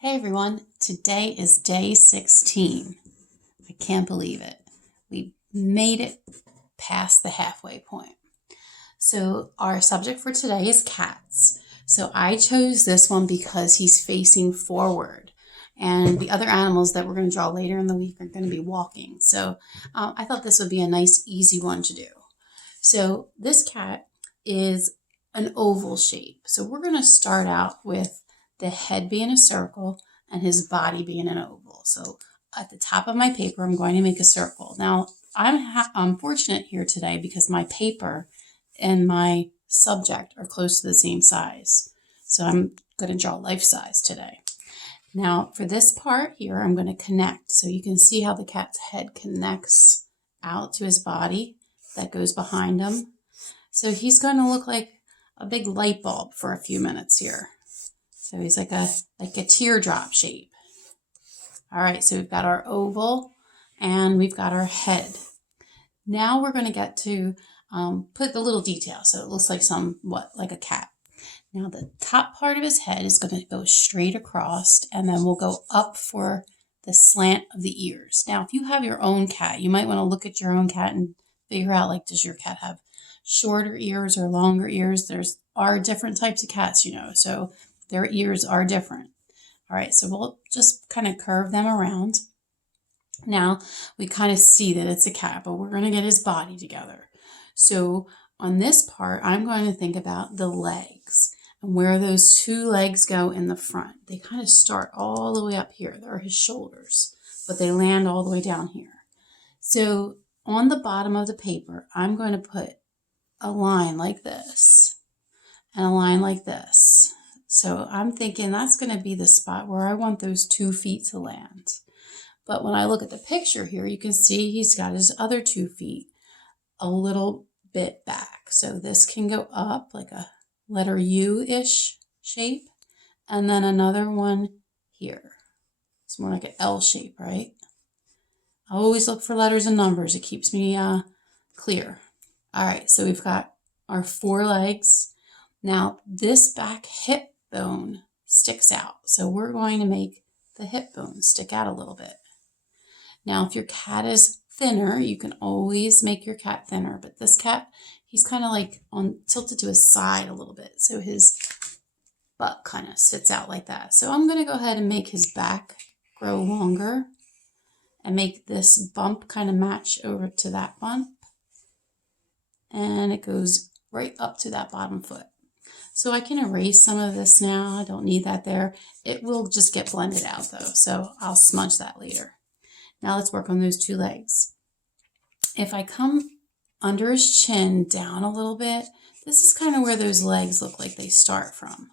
Hey everyone, today is day 16. I can't believe it. We made it past the halfway point. So our subject for today is cats. So I chose this one because he's facing forward. And the other animals that we're going to draw later in the week are going to be walking. So I thought this would be a nice, easy one to do. So this cat is an oval shape. So we're going to start out with the head being a circle and his body being an oval. So at the top of my paper, I'm going to make a circle. Now, I'm fortunate here today because my paper and my subject are close to the same size. So I'm going to draw life size today. Now, for this part here, I'm going to connect. So you can see how the cat's head connects out to his body that goes behind him. So he's going to look like a big light bulb for a few minutes here. So he's like a teardrop shape. All right, so we've got our oval and we've got our head. Now we're going to get to put the little detail. So it looks like like a cat. Now the top part of his head is going to go straight across, and then we'll go up for the slant of the ears. Now, if you have your own cat, you might want to look at your own cat and figure out, like, does your cat have shorter ears or longer ears? Are different types of cats, so their ears are different. All right, so we'll just kind of curve them around. Now, we kind of see that it's a cat, but we're going to get his body together. So on this part, I'm going to think about the legs and where those two legs go in the front. They kind of start all the way up here. They're his shoulders, but they land all the way down here. So on the bottom of the paper, I'm going to put a line like this and a line like this. So I'm thinking that's going to be the spot where I want those 2 feet to land. But when I look at the picture here, you can see he's got his other 2 feet a little bit back. So this can go up like a letter U-ish shape, and then another one here. It's more like an L shape, right? I always look for letters and numbers. It keeps me clear. All right, so we've got our 4 legs. Now this back hip bone sticks out. So we're going to make the hip bone stick out a little bit. Now, if your cat is thinner, you can always make your cat thinner, but this cat, he's kind of like tilted to his side a little bit. So his butt kind of sits out like that. So I'm going to go ahead and make his back grow longer and make this bump kind of match over to that bump. And it goes right up to that bottom foot. So I can erase some of this now. I don't need that there. It will just get blended out though, so I'll smudge that later. Now let's work on those 2 legs. If I come under his chin down a little bit, this is kind of where those legs look like they start from.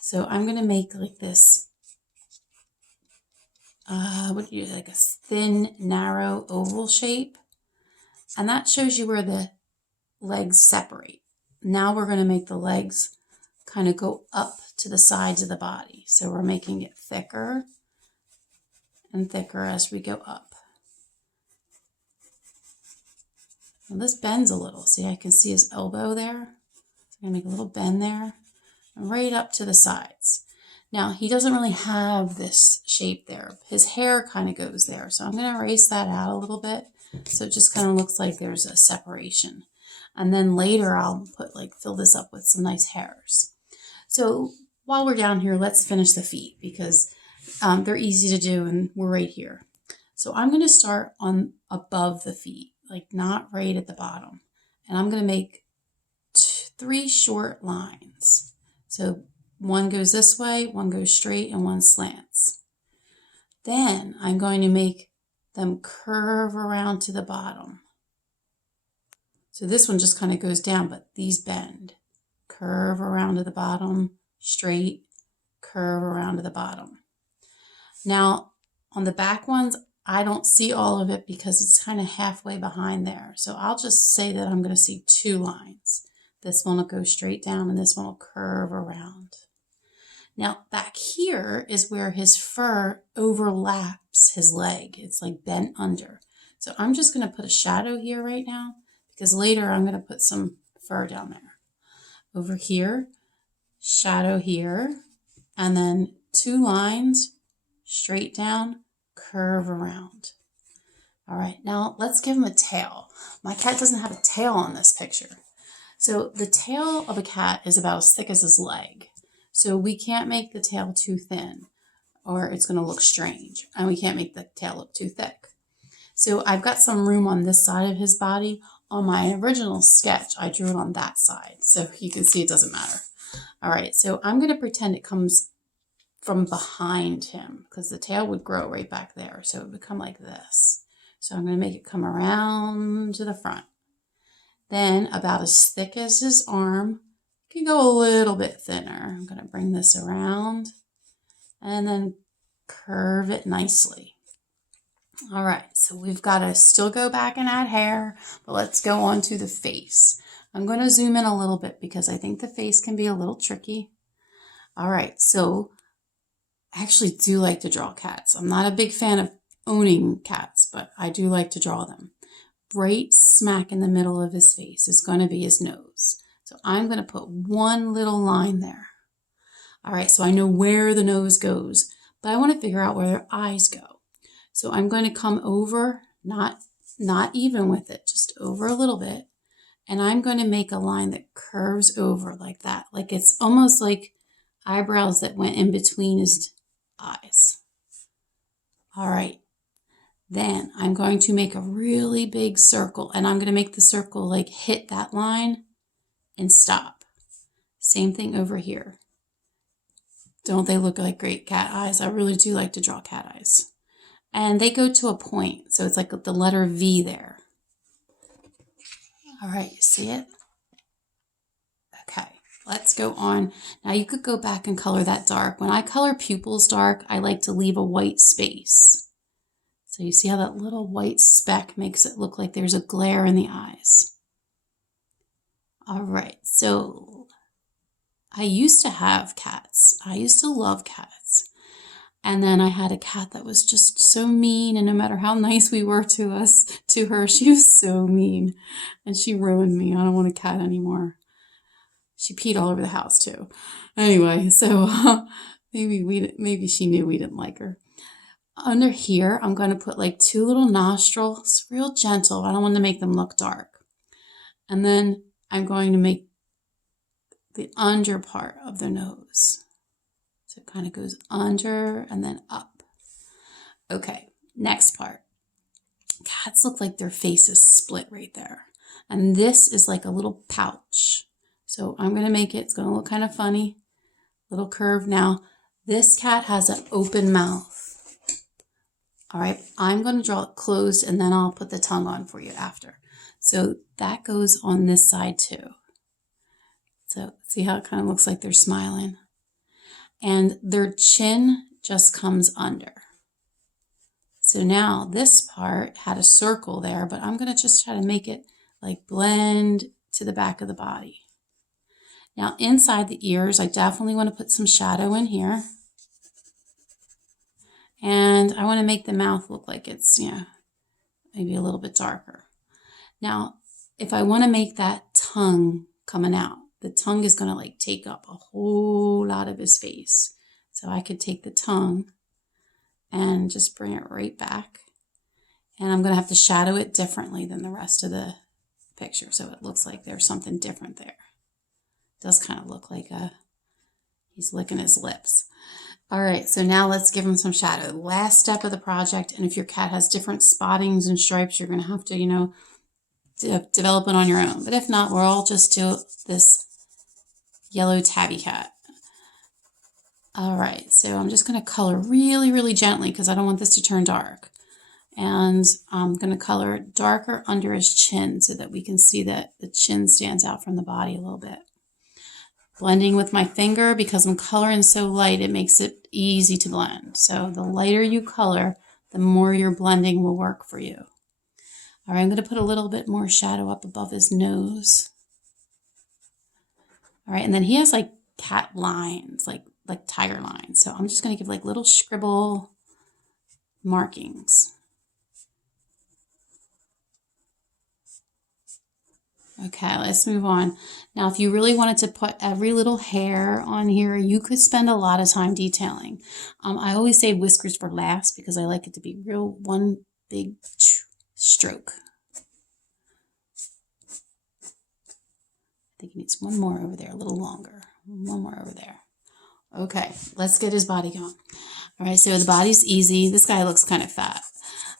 So I'm going to make like this, like a thin, narrow oval shape. And that shows you where the legs separate. Now we're going to make the legs kind of go up to the sides of the body. So we're making it thicker and thicker as we go up. Now this bends a little. See, I can see his elbow there. So I'm going to make a little bend there and right up to the sides. Now, he doesn't really have this shape there. His hair kind of goes there. So I'm going to erase that out a little bit. So it just kind of looks like there's a separation. And then later I'll fill this up with some nice hairs. So while we're down here, let's finish the feet because they're easy to do and we're right here. So I'm going to start on above the feet, like not right at the bottom. And I'm going to make 3 short lines. So one goes this way, one goes straight, and one slants. Then I'm going to make them curve around to the bottom. So this one just kind of goes down, but these bend. Curve around to the bottom, straight, curve around to the bottom. Now, on the back ones, I don't see all of it because it's kind of halfway behind there. So I'll just say that I'm going to see 2 lines. This one will go straight down and this one will curve around. Now, back here is where his fur overlaps his leg. It's like bent under. So I'm just going to put a shadow here right now because later I'm going to put some fur down there. Over here, shadow here, and then 2 lines straight down, curve around. All right, now let's give him a tail. My cat doesn't have a tail on this picture. So the tail of a cat is about as thick as his leg. So we can't make the tail too thin or it's going to look strange. And we can't make the tail look too thick. So I've got some room on this side of his body. On my original sketch, I drew it on that side. So you can see it doesn't matter. All right, so I'm going to pretend it comes from behind him because the tail would grow right back there. So it would become like this. So I'm going to make it come around to the front. Then about as thick as his arm, you can go a little bit thinner. I'm going to bring this around and then curve it nicely. All right, so we've got to still go back and add hair, but let's go on to the face. I'm going to zoom in a little bit because I think the face can be a little tricky. All right, so I actually do like to draw cats. I'm not a big fan of owning cats, but I do like to draw them. Right smack in the middle of his face is going to be his nose. So I'm going to put one little line there. All right, so I know where the nose goes, but I want to figure out where their eyes go. So I'm going to come over, not even with it, just over a little bit. And I'm going to make a line that curves over like that. Like it's almost like eyebrows that went in between his eyes. All right. Then I'm going to make a really big circle and I'm going to make the circle like hit that line and stop. Same thing over here. Don't they look like great cat eyes? I really do like to draw cat eyes. And they go to a point. So it's like the letter V there. All right, you see it? Okay, let's go on. Now you could go back and color that dark. When I color pupils dark, I like to leave a white space. So you see how that little white speck makes it look like there's a glare in the eyes. All right, so I used to have cats. I used to love cats. And then I had a cat that was just so mean, and no matter how nice we were to her, she was so mean. And she ruined me. I don't want a cat anymore. She peed all over the house too. Anyway, so maybe she knew we didn't like her. Under here, I'm going to put like 2 little nostrils, real gentle. I don't want to make them look dark. And then I'm going to make the under part of the nose. So it kind of goes under and then up. Okay, next part. Cats look like their face is split right there. And this is like a little pouch. So I'm going to make it, it's going to look kind of funny. Little curve. Now, this cat has an open mouth. All right, I'm going to draw it closed and then I'll put the tongue on for you after. So that goes on this side too. So see how it kind of looks like they're smiling? And their chin just comes under. So now this part had a circle there, but I'm going to just try to make it like blend to the back of the body. Now inside the ears, I definitely want to put some shadow in here. And I want to make the mouth look like it's, maybe a little bit darker. Now, if I want to make that tongue coming out, the tongue is going to like take up a whole lot of his face. So I could take the tongue and just bring it right back. And I'm going to have to shadow it differently than the rest of the picture. So it looks like there's something different there. It does kind of look like he's licking his lips. All right, so now let's give him some shadow. Last step of the project, and if your cat has different spottings and stripes, you're going to have to, develop it on your own. But if not, we'll all just do this yellow tabby cat. All right, so I'm just going to color really, really gently because I don't want this to turn dark. And I'm going to color it darker under his chin so that we can see that the chin stands out from the body a little bit. Blending with my finger because I'm coloring so light, it makes it easy to blend. So the lighter you color, the more your blending will work for you. All right, I'm going to put a little bit more shadow up above his nose. All right, and then he has like cat lines, like tiger lines. So I'm just going to give like little scribble markings. Okay, let's move on. Now, if you really wanted to put every little hair on here, you could spend a lot of time detailing. I always save whiskers for last because I like it to be real one big stroke. I think he needs one more over there, a little longer. One more over there. Okay, let's get his body going. All right, so the body's easy. This guy looks kind of fat.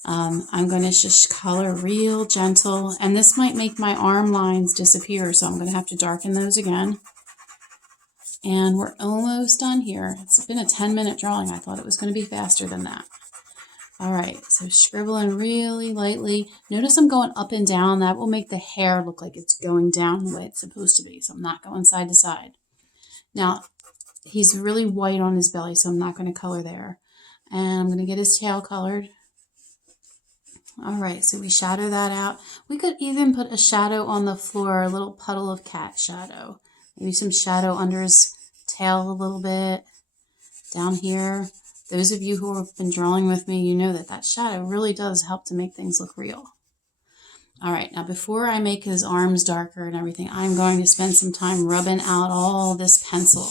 I'm going to just color real gentle, and this might make my arm lines disappear, so I'm going to have to darken those again. And we're almost done here. It's been a 10-minute drawing. I thought it was going to be faster than that. All right, so scribbling really lightly. Notice I'm going up and down. That will make the hair look like it's going down the way it's supposed to be, so I'm not going side to side. Now, he's really white on his belly, so I'm not going to color there. And I'm going to get his tail colored. All right, so we shadow that out. We could even put a shadow on the floor, a little puddle of cat shadow. Maybe some shadow under his tail a little bit. Down here, those of you who have been drawing with me, you know that that shadow really does help to make things look real. All right, now before I make his arms darker and everything, I'm going to spend some time rubbing out all this pencil.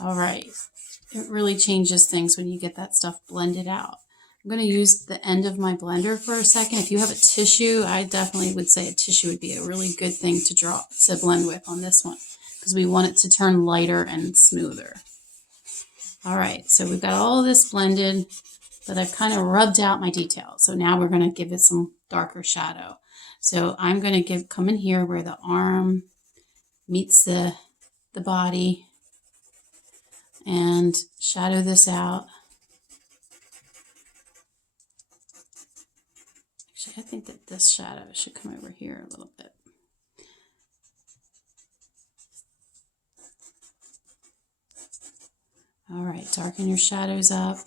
All right, it really changes things when you get that stuff blended out. I'm going to use the end of my blender for a second. If you have a tissue, I definitely would say a tissue would be a really good thing to blend with on this one because we want it to turn lighter and smoother. All right, so we've got all of this blended, but I've kind of rubbed out my details. So now we're going to give it some darker shadow. So I'm going to come in here where the arm meets the body and shadow this out. Actually, I think that this shadow should come over here a little bit. All right, darken your shadows up.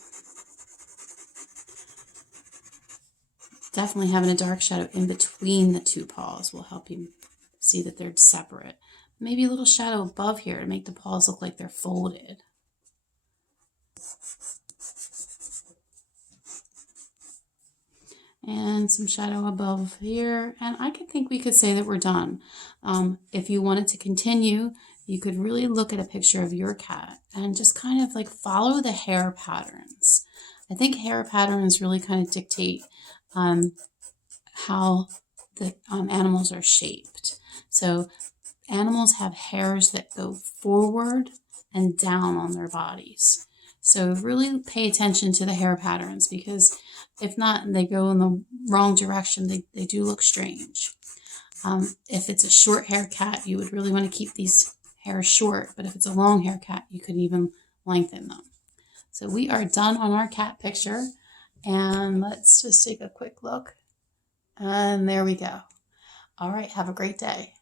Definitely having a dark shadow in between the two paws will help you see that they're separate. Maybe a little shadow above here to make the paws look like they're folded. And some shadow above here. And I think we could say that we're done. If you wanted to continue, you could really look at a picture of your cat and just kind of like follow the hair patterns. I think hair patterns really kind of dictate how the animals are shaped. So animals have hairs that go forward and down on their bodies. So really pay attention to the hair patterns because if not, they go in the wrong direction. They do look strange. If it's a short hair cat, you would really want to keep these hairs short. But if it's a long hair cat, you could even lengthen them. So we are done on our cat picture. And let's just take a quick look. And there we go. All right, have a great day.